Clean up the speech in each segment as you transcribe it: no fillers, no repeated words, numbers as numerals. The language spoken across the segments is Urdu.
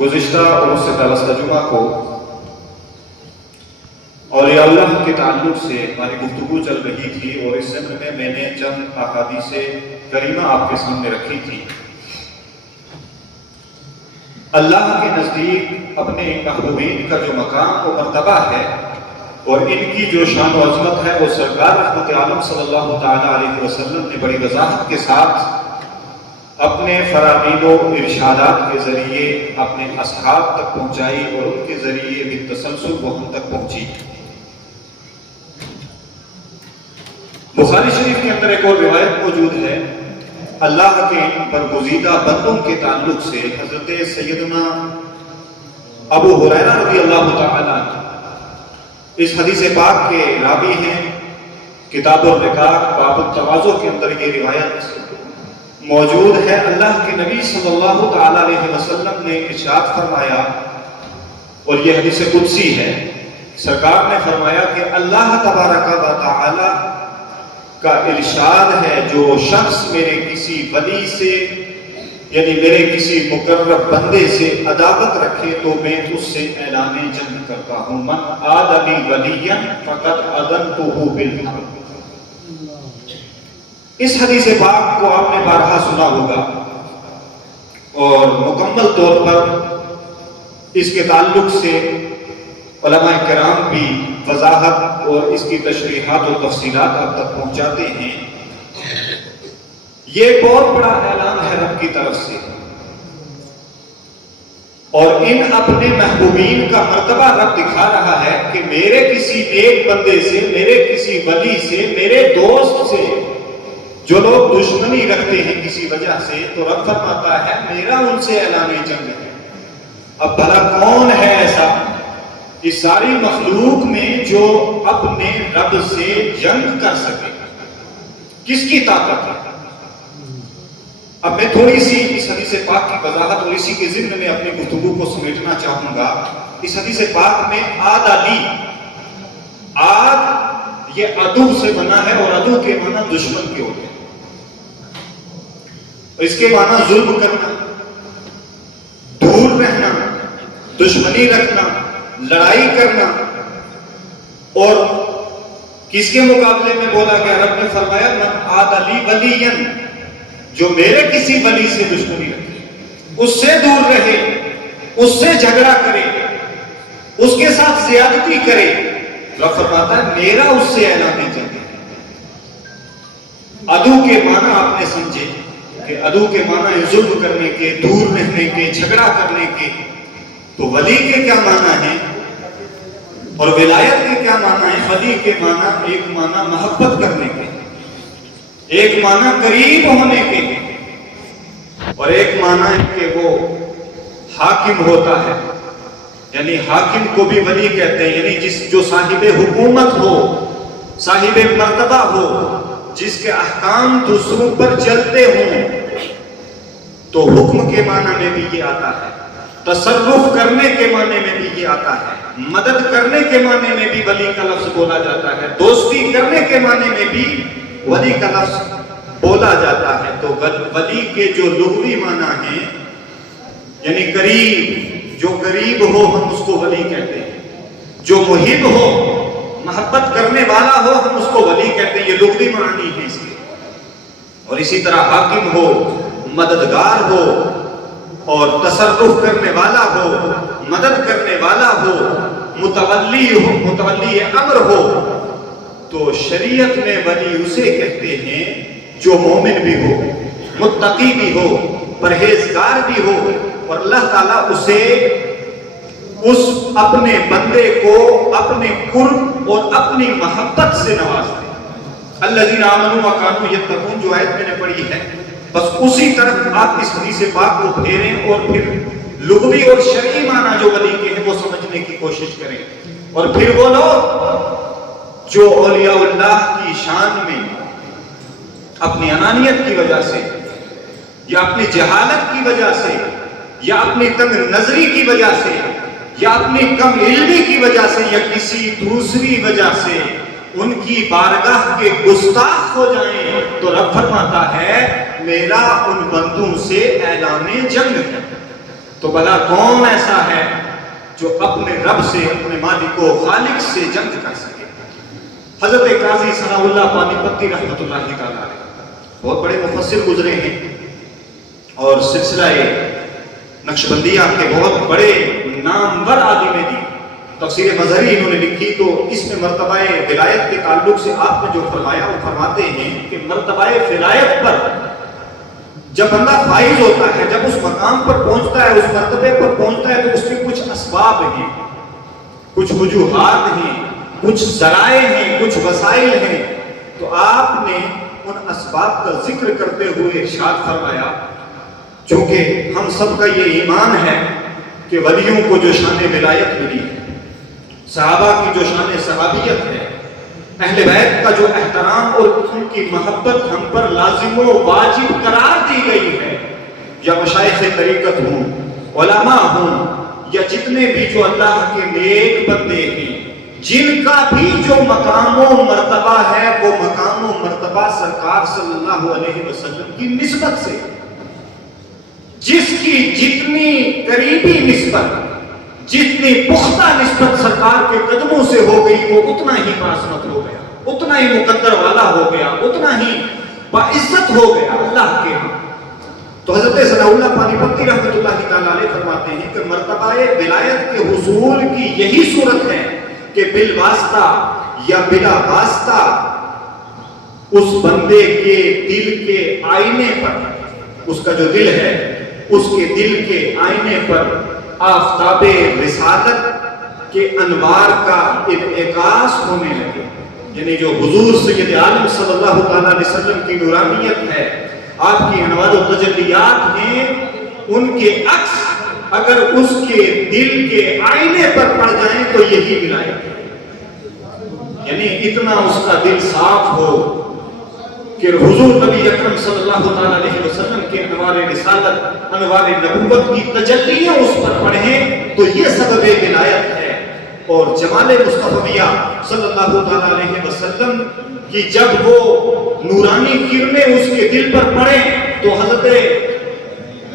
گزشتہ عرس درس جمعہ کو اولیاء اللہ کے تعلق سے ہماری گفتگو چل رہی تھی اور اس ضمن میں نے چند احادیث کریمہ آپ کے سامنے رکھی تھی۔ اللہ کے نزدیک اپنے محبوبین کا جو مقام و مرتبہ ہے اور ان کی جو شان و عظمت ہے وہ سرکار رحمت عالم صلی اللہ تعالیٰ علیہ وسلم نے بڑی وضاحت کے ساتھ اپنے فرامین و ارشادات کے ذریعے اپنے اصحاب تک پہنچائی اور ان کے ذریعے بالتسلسل وہ ہم تک پہنچی۔ بخاری شریف کے اندر ایک اور روایت موجود ہے، اللہ کے برگزیدہ بندوں کے تعلق سے حضرت سیدنا ابو ہریرہ رضی اللہ تعالیٰ اس حدیث پاک کے راوی ہیں۔ کتاب الرقاق باب التواضع کے اندر یہ روایت موجود ہے۔ اللہ کے نبی صلی اللہ تعالیٰ علیہ وسلم نے ارشاد فرمایا، اور یہ حدیث قدسی ہے، سرکار نے فرمایا کہ اللہ تبارک و تعالیٰ کا ارشاد ہے، جو شخص میرے کسی ولی سے یعنی میرے کسی مقرب بندے سے عداوت رکھے تو میں اس سے اعلان جنگ کرتا ہوں، من عاد لی ولیا فقد اذنتہ بالحرب۔ اس حدیث پاک کو آپ نے بارہا سنا ہوگا اور مکمل طور پر اس کے تعلق سے علماء کرام بھی وضاحت اور اس کی تشریحات اور تفصیلات آپ تک پہنچاتے ہیں۔ یہ بہت بڑا اعلان ہے رب کی طرف سے، اور ان اپنے محبوبین کا مرتبہ رب دکھا رہا ہے کہ میرے کسی نیک بندے سے، میرے کسی ولی سے، میرے دوست سے جو لوگ دشمنی رکھتے ہیں کسی وجہ سے، تو رب فرماتا ہے میرا ان سے اعلان جنگ ہے۔ اب بھلا کون ہے ایسا اس ساری مخلوق میں جو اپنے رب سے جنگ کر سکے؟ کس کی طاقت ہے؟ اب میں تھوڑی سی اس حدیث پاک کی وضاحت اور اسی کے ضمن میں اپنی گفتگو کو سمیٹنا چاہوں گا۔ اس حدیث پاک میں عاد علی، عاد یہ عدو سے بنا ہے اور عدو کے معنی دشمن کے ہوتے ہیں، اس کے معنی ظلم کرنا، دور رہنا، دشمنی رکھنا، لڑائی کرنا۔ اور کس کے مقابلے میں بولا گیا؟ رب نے فرمایا من عاد لی ولیا، جو میرے کسی ولی سے دشمنی رکھے، اس سے دور رہے، اس سے جھگڑا کرے، اس کے ساتھ زیادتی کرے، رب فرماتا ہے میرا اس سے اعلان جنگ ہے۔ عدو کے معنی آپ نے سمجھے کہ عدو کے معنی ظلم کرنے کے، دور رہنے کے، جھگڑا کرنے کے۔ تو ولی کے کیا معنی ہیں اور ولایت کے کیا معنی ہیں؟ ولی کے معنی ایک معنی محبت کرنے کے، ایک معنی قریب ہونے کے، اور ایک معنی ہے کہ وہ حاکم ہوتا ہے، یعنی حاکم کو بھی ولی کہتے ہیں، یعنی جو صاحب حکومت ہو، صاحب مرتبہ ہو، جس کے احکام دوسروں پر چلتے ہوں۔ تو حکم کے معنی میں بھی یہ آتا ہے، تصرف کرنے کے معنی میں بھی یہ آتا ہے، مدد کرنے کے معنی میں بھی ولی کا لفظ بولا جاتا ہے، دوستی کرنے کے معنی میں بھی ولی کا لفظ بولا جاتا ہے۔ تو ولی کے جو لغوی معنی ہیں، یعنی قریب، جو قریب ہو ہم اس کو ولی کہتے ہیں، جو محب ہو، محبت کرنے والا ہو، ہم اس کو ولی کہتے ہیں۔ یہ لغوی معنی ہے اس کے۔ اور اسی طرح حاکم ہو، مددگار ہو، اور تصرف کرنے والا ہو، مدد کرنے والا ہو، متولی ہو، متولی امر ہو، تو شریعت میں ولی اسے کہتے ہیں جو مومن بھی ہو، متقی بھی ہو، پرہیزگار بھی ہو، اور اللہ تعالیٰ اسے اس اپنے بندے کو اپنے قرب اور اپنی محبت سے نواز دے۔ الذین آمنوا وکانوا یتقون جو آیت میں نے پڑھی ہے، بس اسی طرف آپ اس حدیث پاک کو پھیریں اور پھر لغوی اور شرعی معنی جو ولی کے ہیں وہ سمجھنے کی کوشش کریں۔ اور پھر وہ لوگ جو اولیاء اللہ کی شان میں اپنی انانیت کی وجہ سے یا اپنی جہالت کی وجہ سے یا اپنی تنگ نظری کی وجہ سے یا اپنی کم علمی کی وجہ سے یا کسی دوسری وجہ سے ان کی بارگاہ کے گستاخ ہو جائیں، تو رب فرماتا ہے میرا ان بندوں سے اعلان جنگ ہے۔ تو بھلا کون ایسا ہے جو اپنے رب سے، اپنے مالک و خالق سے جنگ کر سکے؟ حضرت قاضی ثناء اللہ پانی پتی رحمۃ اللہ تعالیٰ بہت بڑے مفسر گزرے ہیں، اور سلسلہ نقشبندیہ کے بہت بڑے نامور عالم دی تفسیر مظہری انہوں نے لکھی، تو اس میں مرتبہ ولایت کے تعلق سے آپ نے جو فرمایا وہ فرماتے ہیں کہ مرتبہ ولایت پر جب بندہ فائز ہوتا ہے، جب اس مقام پر پہنچتا ہے، اس مرتبے پر پہنچتا ہے، تو اس کے کچھ اسباب ہیں، کچھ وجوہات ہیں، کچھ ذرائع ہیں، کچھ وسائل ہیں۔ تو آپ نے ان اسباب کا ذکر کرتے ہوئے ارشاد فرمایا، چونکہ ہم سب کا یہ ایمان ہے کہ ولیوں کو جو شان ولایت ملی ہے، صحابہ کی جو شان صحابیت ہے، اہل بیت کا جو احترام اور ان کی محبت ہم پر لازم و واجب قرار دی گئی ہے، یا مشائخ طریقت ہوں، علماء ہوں، یا جتنے بھی جو اللہ کے نیک بندے ہیں، جن کا بھی جو مقام و مرتبہ ہے، وہ مقام و مرتبہ سرکار صلی اللہ علیہ وسلم کی نسبت سے، جس کی جتنی قریبی نسبت، جتنی پختہ نسبت سرکار کے قدموں سے ہو گئی، وہ اتنا ہی باعظمت ہو گیا، اتنا ہی مقدر والا ہو گیا، اتنا ہی باعزت ہو گیا اللہ کے ہاں۔ تو حضرت ثناء اللہ پانی پتی رحمۃ اللہ تعالیٰ علیہ فرماتے ہیں کہ مرتبہ ولایت کے حصول کی یہی صورت ہے کہ بالواسطہ یا بلا واسطہ اس بندے کے دل کے آئینے پر، اس کا جو دل ہے، اس کے دل کے آئینے پر آفتاب رسالت کے انوار کا انعکاس ہونے لگے، یعنی جو حضور سید عالم صلی اللہ تعالیٰ علیہ وسلم کی نورانیت ہے، آپ کی انوار و تجلیات ہیں، ان کے عکس اگر اس کے دل کے آئینے پر پڑ جائیں تو یہی ولایت ہے۔ یعنی اتنا اس کا دل صاف ہو کہ حضور نبی اکرم صلی اللہ تعالیٰ علیہ وسلم کے انوار رسالت، انوار نبوت کی تجلیاں اس پر پڑھیں، تو یہ سبب ولایت ہے۔ اور جمال مصطفیہ صلی اللہ تعالیٰ علیہ وسلم کی جب وہ نورانی کرنیں اس کے دل پر پڑیں، تو حضرت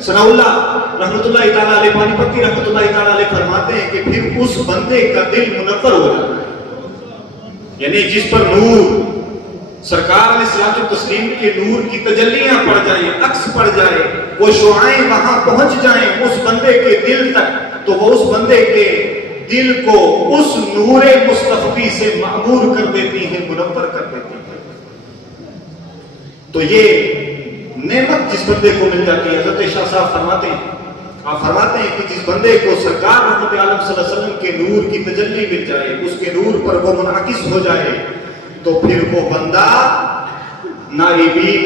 ثناء اللہ رحمۃ اللہ تعالیٰ علیہ پانی پتی رحمۃ اللہ تعالیٰ علیہ فرماتے ہیں کہ پھر اس بندے کا دل منور ہو جاتا ہے، یعنی جس پر نور سرکار علیہ الصلوۃ والتسلیم کے نور کی تجلیاں پڑ جائیں، عکس پڑ جائے، وہ شعائیں وہاں پہنچ جائیں اس بندے کے دل تک، تو وہ اس بندے کے دل کو اس نور مصطفی سے معمور کر دیتی ہیں، منور کر دیتی ہیں۔ تو یہ نعمت جس بندے کو مل جاتی ہے، حضرت شاہ صاحب فرماتے ہیں، آپ فرماتے ہیں کہ جس بندے کو سرکار رحمت عالم صلی اللہ علیہ وسلم کے نور کی تجلی مل جائے، اس کے نور پر وہ منعکس ہو جائے، تو پھر وہ بندہ نائبین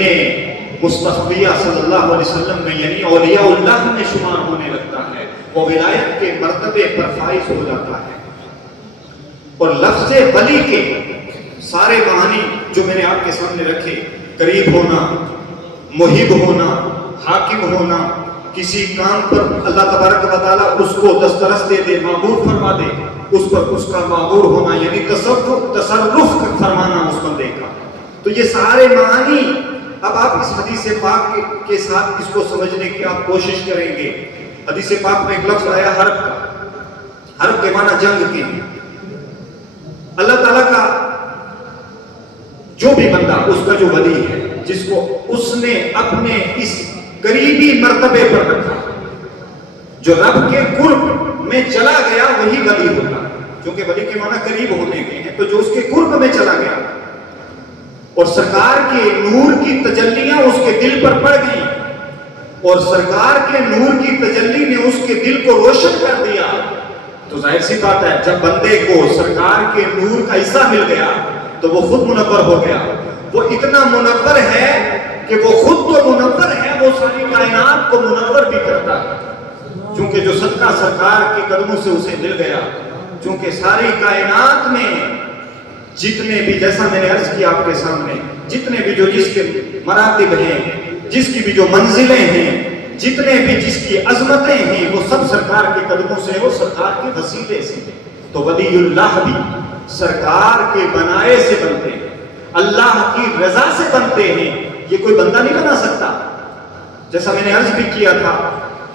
مصطفیہ صلی اللہ علیہ وسلم میں، یعنی اولیاء اللہ میں شمار ہونے لگتا ہے، وہ ولایت کے مرتبے پر فائز ہو جاتا ہے۔ اور لفظ ولی کے سارے معنی جو میں نے آپ کے سامنے رکھے، قریب ہونا، محب ہونا، حاکم ہونا، کسی کام پر اللہ تبارک و تعالیٰ اس کو دسترس دے دے، معمور فرما دے، اس پر اس کا معمور ہونا، یعنی تصرف فرمانا اس بندے کا، تو یہ سارے معنی اب آپ اس حدیث پاک کے ساتھ اس کو سمجھنے کی آپ کوشش کریں گے۔ حدیث پاک میں ایک لفظ آیا حرب کا، حرب کے معنی جنگ کے ہیں۔ اللہ تعالیٰ کا جو بھی بندہ، اس کا جو ولی ہے، جس کو اس نے اپنے اس قریبی مرتبے پر رکھا، جو رب کے قرب میں چلا گیا، وہی ولی ہوتا ہے، کیونکہ ولی کے معنی قریب ہونے کے ہیں، تو جو اس کے قرب میں چلا گیا اور سرکار کے نور کی تجلیاں اس کے دل پر پڑ گئی، اور سرکار کے نور کی تجلی نے اس کے دل کو روشن کر دیا، تو ظاہر سی بات ہے جب بندے کو سرکار کے نور کا حصہ مل گیا تو وہ خود منور ہو گیا۔ وہ اتنا منور ہے کہ وہ خود تو منور ہے، وہ ساری کائنات کو منور بھی کرتا ہے، چونکہ جو صدقہ سرکار کے قدموں سے اسے مل گیا، چونکہ ساری کائنات میں جتنے بھی، جیسا میں نے عرض کیا آپ کے سامنے، جتنے بھی جو جس کے مراتب ہیں، جس کی بھی جو منزلیں ہیں، جتنے بھی جس کی عظمتیں ہیں، وہ سب سرکار کے قدموں سے، وہ سرکار کے وسیلے سے۔ تو ولی اللہ بھی سرکار کے بنائے سے بنتے ہیں، اللہ کی رضا سے بنتے ہیں، یہ کوئی بندہ نہیں بنا سکتا۔ جیسا میں نے عرض بھی کیا تھا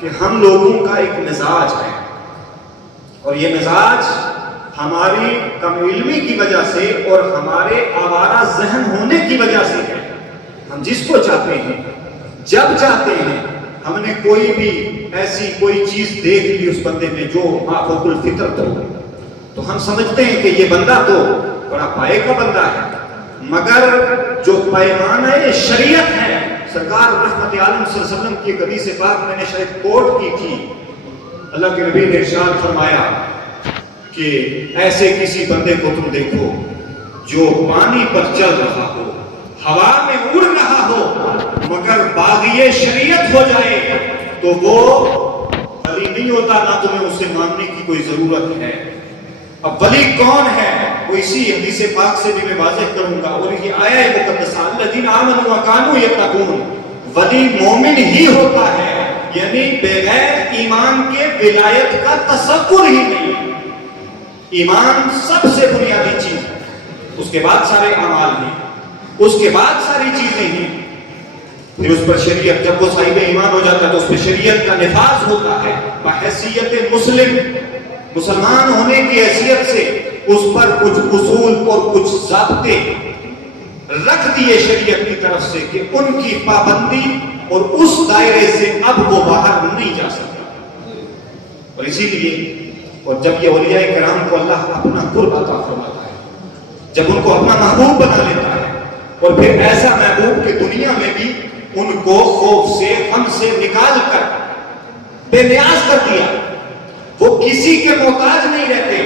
کہ ہم لوگوں کا ایک مزاج ہے، اور یہ مزاج ہماری کم علمی کی وجہ سے اور ہمارے آوارہ ذہن ہونے کی وجہ سے ہے۔ ہم جس کو چاہتے ہیں جب چاہتے ہیں، ہم نے کوئی بھی ایسی کوئی چیز دیکھ لی اس بندے میں جو مافوق الفطرت ہو، تو ہم سمجھتے ہیں کہ یہ بندہ تو بڑا پائے کا بندہ ہے، مگر جو پیمانہ شریعت ہے، سرکار رحمت عالم صلی اللہ علیہ وسلم کی ایک حدیث پاک میں نے شاید کوٹ کی تھی، اللہ کے نبی نے ارشاد فرمایا کہ ایسے کسی بندے کو تم دیکھو جو پانی پر چل رہا ہو، ہوا میں اڑ رہا ہو، مگر باغی شریعت ہو جائے تو وہ ولی نہیں ہوتا، نہ تمہیں اسے ماننے کی کوئی ضرورت ہے۔ اب ولی کون ہے؟ وہ اسی حدیث پاک سے بھی میں واضح کروں گا، اور یہ آیا مقدسہ الذین آمنوا وکانوا یتقون، ولی مومن ہی ہوتا ہے، یعنی بغیر ایمان کے ولایت کا تصور ہی نہیں۔ ایمان سب سے بنیادی چیز ہے، اس کے بعد سارے اعمال ہیں، اس کے بعد ساری چیزیں ہیں، پھر اس پر شریعت، جب وہ صاحب ایمان ہو جاتا ہے تو اس پر شریعت کا نفاذ ہوتا ہے بحیثیت مسلم، مسلمان ہونے کی حیثیت سے اس پر کچھ اصول اور کچھ ضابطے رکھ دیے شریعت کی طرف سے کہ ان کی پابندی اور اس دائرے سے اب وہ باہر نہیں جا سکتا۔ اور اسی لیے اور جب یہ اولیاء کرام کو اللہ اپنا قرب عطا فرماتا ہے، جب ان کو اپنا محبوب بنا لیتا ہے، اور پھر ایسا محبوب کہ دنیا میں بھی ان کو خوف سے غم سے نکال کر بے نیاز کر دیا، وہ کسی کے محتاج نہیں رہتے،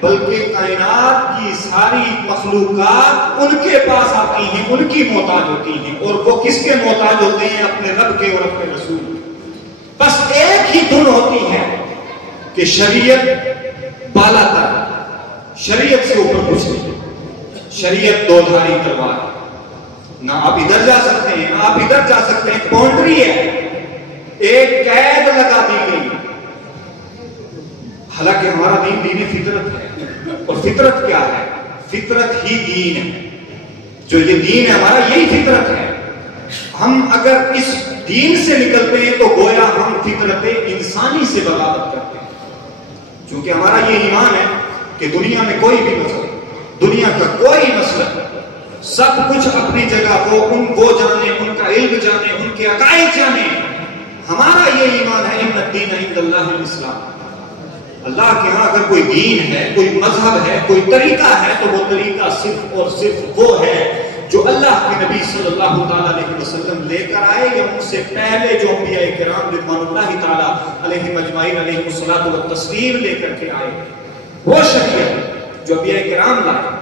بلکہ کائنات کی ساری مخلوقات ان کے پاس آتی ہیں، ان کی محتاج ہوتی ہیں، اور وہ کس کے محتاج ہوتے ہیں؟ اپنے رب کے اور اپنے رسول۔ بس ایک ہی دھن ہوتی ہے کہ شریعت بالا تر، شریعت سے اوپر کچھ نہیں، شریعت دو دھاری تلوار، نہ آپ ادھر جا سکتے ہیں نہ آپ ادھر جا سکتے ہیں، باؤنڈری ہے، ایک قید لگا دی گئی۔ حالانکہ ہمارا دین دین فطرت ہے، اور فطرت کیا ہے؟ فطرت ہی دین ہے، جو یہ دین ہے ہمارا یہی فطرت ہے۔ ہم اگر اس دین سے نکلتے ہیں تو گویا ہم فطرت انسانی سے بغاوت کرتے ہیں، کیونکہ ہمارا یہ ایمان ہے کہ دنیا میں کوئی بھی مسئلہ، دنیا کا کوئی مسئلہ، سب کچھ اپنی جگہ کو وہ جانے، ان کا علم جانے، ان کے عقائد جانے۔ ہمارا یہ ایمان ہے ان الدین عند اللہ الاسلام، اللہ کے ہاں اگر کوئی دین ہے، کوئی مذہب ہے، کوئی طریقہ ہے، تو وہ طریقہ صرف اور صرف وہ ہے جو اللہ کے نبی صلی اللہ تعالیٰ علیہ وسلم لے کر آئے، یا ان سے پہلے جو انبیاء کرام رضوان اللہ تعالیٰ علیہم اجمعین علیہم الصلاۃ والتسلیم لے کر کے آئے، وہ شریعت جو انبیاء کرام لائے،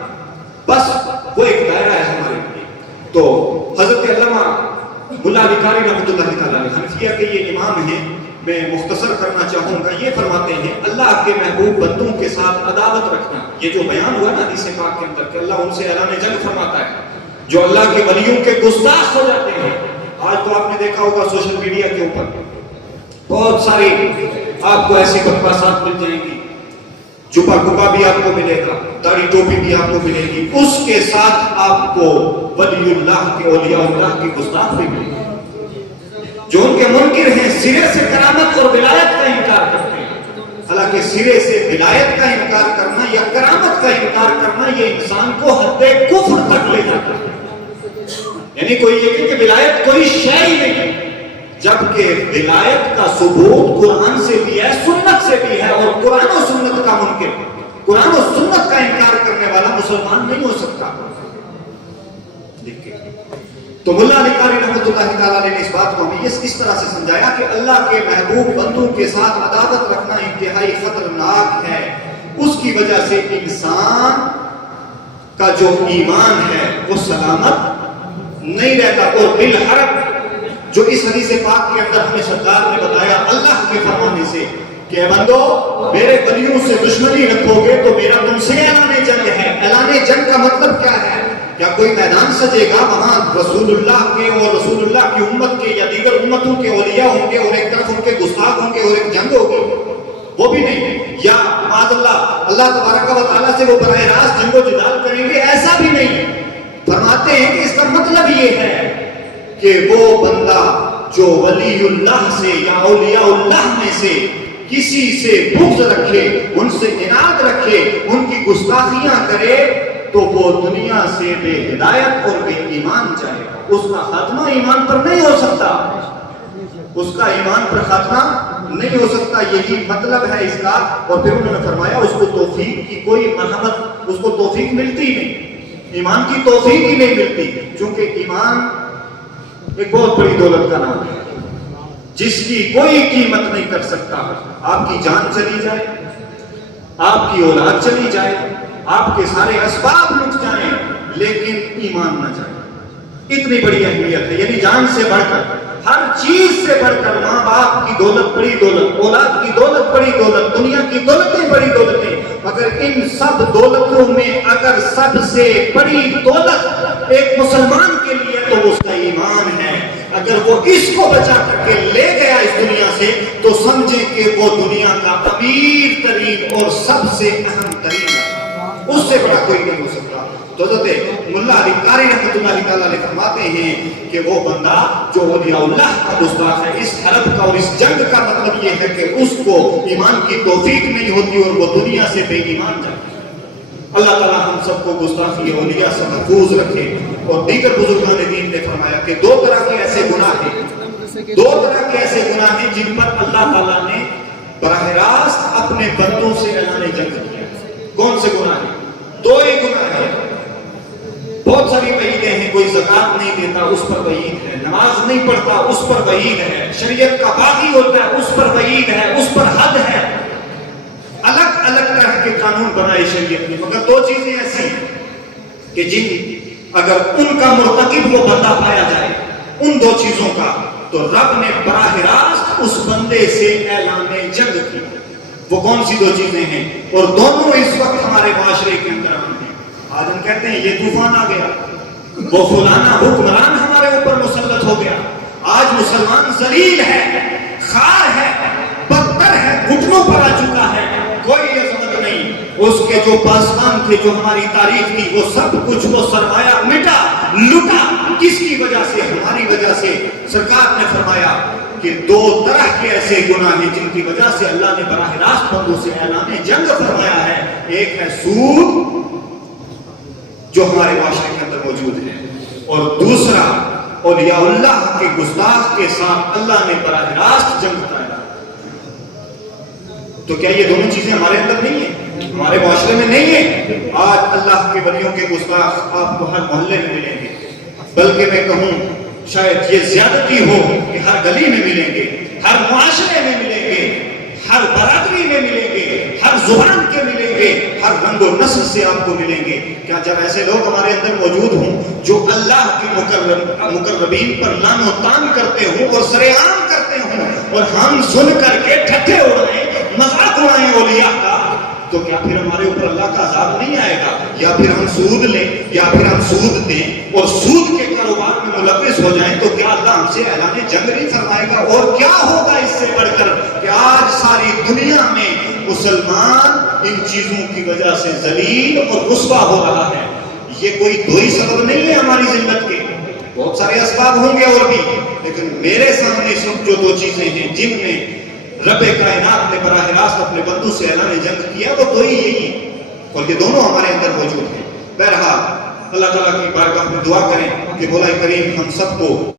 بس وہ ایک دائرہ ہے ہمارے لیے۔ تو حضرت علامہ ملا علی قاری رحمۃ اللہ تعالیٰ علیہ حنفیہ کے یہ امام ہیں، میں مختصر کرنا چاہوں گا، یہ فرماتے ہیں اللہ کے محبوب بندوں کے ساتھ عداوت رکھنا، یہ جو بیان ہوا نا حدیث پاک کے اندر کہ اللہ ان سے اعلان جنگ فرماتا ہے، جو اللہ کے ولیوں کے گستاخ ہو جاتے ہیں۔ آج تو آپ نے دیکھا ہوگا سوشل میڈیا کے اوپر بہت ساری آپ کو ایسی بکواسات مل جائیں گی، چھپا کپا بھی آپ کو ملے گا، داڑھی ٹوپی بھی آپ کو ملے گی، اس کے ساتھ آپ کو ولی اللہ کے اولیاء اللہ کی گستاخ بھی ملے گی، جو ان کے منکر ہیں، سرے سے کرامت اور ولایت کا انکار کرتے ہیں۔ حالانکہ سرے سے ولایت کا انکار کرنا یا کرامت کا انکار کرنا یہ انسان کو حد کفر تک لے جاتا ہے، یعنی کوئی یہ کہ ولایت کوئی شے ہی نہیں، جبکہ ولایت کا ثبوت قرآن سے بھی ہے، سنت سے بھی ہے، اور قرآن و سنت کا منکر، قرآن و سنت کا انکار کرنے والا مسلمان نہیں ہو سکتا۔ تو ملا علی قاری رحمۃ اللہ تعالیٰ نے اس بات کو ہمیں اس طرح سے سمجھایا کہ اللہ کے محبوب بندوں کے ساتھ عداوت رکھنا انتہائی خطرناک ہے، اس کی وجہ سے انسان کا جو ایمان ہے وہ سلامت نہیں رہتا، اور بالحرف جو اس حدیث پاک کے اندر ہمیں سرکار نے بتایا اللہ کے فرمانے سے کہ اے بندو میرے ولیوں سے دشمنی رکھو گے تو میرا تم سے اعلان جنگ ہے۔ اعلان جنگ کا مطلب کیا ہے؟ کیا کوئی میدان سجے گا، وہاں رسول اللہ کے اور رسول اللہ کی امت کے یا دیگر امتوں کے اولیاء ہوں گے، اور ایک طرف ان کے گستاخ ہوں گے اور ایک جنگ ہوگی؟ وہ بھی نہیں، یا معاذ اللہ تبارک و تعالیٰ سے وہ براہ راست جنگ و جدال کریں گے، ایسا بھی نہیں۔ فرماتے ہیں کہ اس کا مطلب یہ ہے کہ وہ بندہ جو ولی اللہ سے یا اولیاء اللہ میں سے کسی سے بغض رکھے، ان سے عناد رکھے، ان کی گستاخیاں کرے، تو وہ دنیا سے بے ہدایت اور بے ایمان جائے گا۔ اس کا خاتمہ ایمان پر نہیں ہو سکتا، اس کا ایمان پر خاتمہ نہیں ہو سکتا، یہی مطلب ہے اس کا۔ اور پھر انہوں نے فرمایا اس کو توفیق کی کوئی مرحمت، اس کو توفیق ملتی نہیں، ایمان کی توفیق ہی نہیں ملتی، کیونکہ ایمان ایک بہت بڑی دولت کا نام ہے جس کی کوئی قیمت نہیں کر سکتا۔ آپ کی جان چلی جائے، آپ کی اولاد چلی جائے، آپ کے سارے اسباب لٹ جائیں، لیکن ایمان نہ جائے، اتنی بڑی اہمیت ہے۔ یعنی جان سے بڑھ کر، ہر چیز سے بڑھ کر، ماں باپ کی دولت بڑی دولت، اولاد کی دولت بڑی دولت، دنیا کی دولتیں بڑی دولتیں، مگر ان سب دولتوں میں اگر سب سے بڑی دولت ایک مسلمان کے لیے تو اس کا ایمان ہے۔ اگر وہ اس کو بچا کر کے لے گیا اس دنیا سے، تو سمجھیں کہ وہ دنیا کا امیر ترین اور سب سے اہم ترین ہے، اس سے بڑا کوئی نہیں ہو سکتا۔ تو حضرت ملا علی قاری رحمۃ اللہ تعالیٰ علیہ فرماتے ہیں کہ وہ بندہ جو اولیاء اللہ کا گستاخ ہے، اس حرب کا اور اس جنگ کا مطلب یہ ہے کہ اس کو ایمان کی توفیق نہیں ہوتی اور وہ دنیا سے بے ایمان جاتا ہے۔ اللہ تعالیٰ ہم سب کو گستاخی اولیاء سے محفوظ رکھے۔ اور دیگر بزرگان دین نے فرمایا کہ دو طرح کے ایسے گناہ ہیں، دو طرح کے ایسے گناہ ہیں جن پر اللہ تعالیٰ نے براہ راست اپنے بندوں سے اعلان جنگ کیا۔ کون سے گناہ ہیں؟ دو ہی گناہ ہیں، بہت ساری وعیدیں ہیں، کوئی زکات نہیں دیتا اس پر وعید ہے، نماز نہیں پڑھتا اس پر وعید ہے، شریعت کا باغی ہوتا ہے اس پر وعید ہے، اس پر حد ہے۔ الگ الگ طرح کے قانون بنائے شریعت نے، مگر دو چیزیں ایسی ہیں کہ جن اگر ان کا مرتکب وہ بندہ پایا جائے، ان دو چیزوں کا، تو رب نے براہ راست اس بندے سے اعلان جنگ کی۔ وہ کون سی دو چیزیں ہیں؟ اور دونوں اس وقت ہمارے معاشرے کے اندر عام ہیں۔ آج ہم کہتے ہیں یہ طوفان آ گیا، وہ فلانا حکمران ہمارے اوپر مسلط ہو گیا، آج مسلمان ذلیل ہے، خار ہے، بدتر ہے، گھٹنوں پر آ چکا ہے، کوئی عظمت نہیں۔ اس کے جو پاسبان تھے، جو ہماری تاریخ تھی، وہ سب کچھ وہ سرمایہ مٹا، لٹا، کس کی وجہ سے؟ ہماری وجہ سے۔ سرکار نے فرمایا کہ دو طرح کے ایسے گناہ ہیں جن کی وجہ سے اللہ نے براہ راست بندوں سے اعلان جنگ فرمایا ہے۔ ایک ہے سود جو ہمارے معاشرے کے اندر موجود ہے، اور دوسرا اولیاء اللہ کے گستاخ کے ساتھ اللہ نے براہ راست جنگ کا اعلان۔ تو کیا یہ دونوں چیزیں ہمارے اندر نہیں ہیں، ہمارے معاشرے میں نہیں ہیں؟ آج اللہ کے ولیوں کے گستاخ آپ کو ہر محلے میں ملیں گے، بلکہ میں کہوں شاید یہ زیادتی ہو کہ ہر گلی میں ملیں گے، ہر معاشرے میں ملیں گے، ہر برادری میں ملیں گے، ہر زبان کے ملیں گے، ہر رنگ و نسل سے آپ کو ملیں گے۔ کیا جب ایسے لوگ ہمارے اندر موجود ہوں جو اللہ کے مقربین پر لعن و طعن کرتے ہوں اور سر عام کرتے ہوں، اور ہم سن کر کے ٹھٹھے اڑائیں، مذاق اڑائیں اولیاء کا، تو کیا پھر ہمارے اوپر اللہ کا عذاب نہیں آئے گا؟ یا پھر ہم سود لیں، یا پھر ہم سود دیں اور سود کے کاروبار میں ملوث ہو جائیں، تو کیا اللہ ہم سے اعلان جنگ نہیں فرمائے گا؟ اور کیا ہوگا اس سے بڑھ کر کہ آج ساری دنیا میں مسلمان ان چیزوں کی وجہ سے ذلیل اور رسوا ہو رہا ہے۔ یہ کوئی دو ہی سبب نہیں ہے ہماری ذلت کے، بہت سارے اسباب ہوں گے اور بھی، لیکن میرے سامنے صرف جو دو چیزیں ہیں جن میں رب کائنات نے براہ راست اپنے بندوں سے اعلان جنگ کیا، وہ دو ہی یہی ہیں، اور یہ دونوں ہمارے اندر موجود ہیں۔ بہرحال اللہ تعالیٰ کی بارگاہ میں دعا کریں کہ مولا کریم ہم سب کو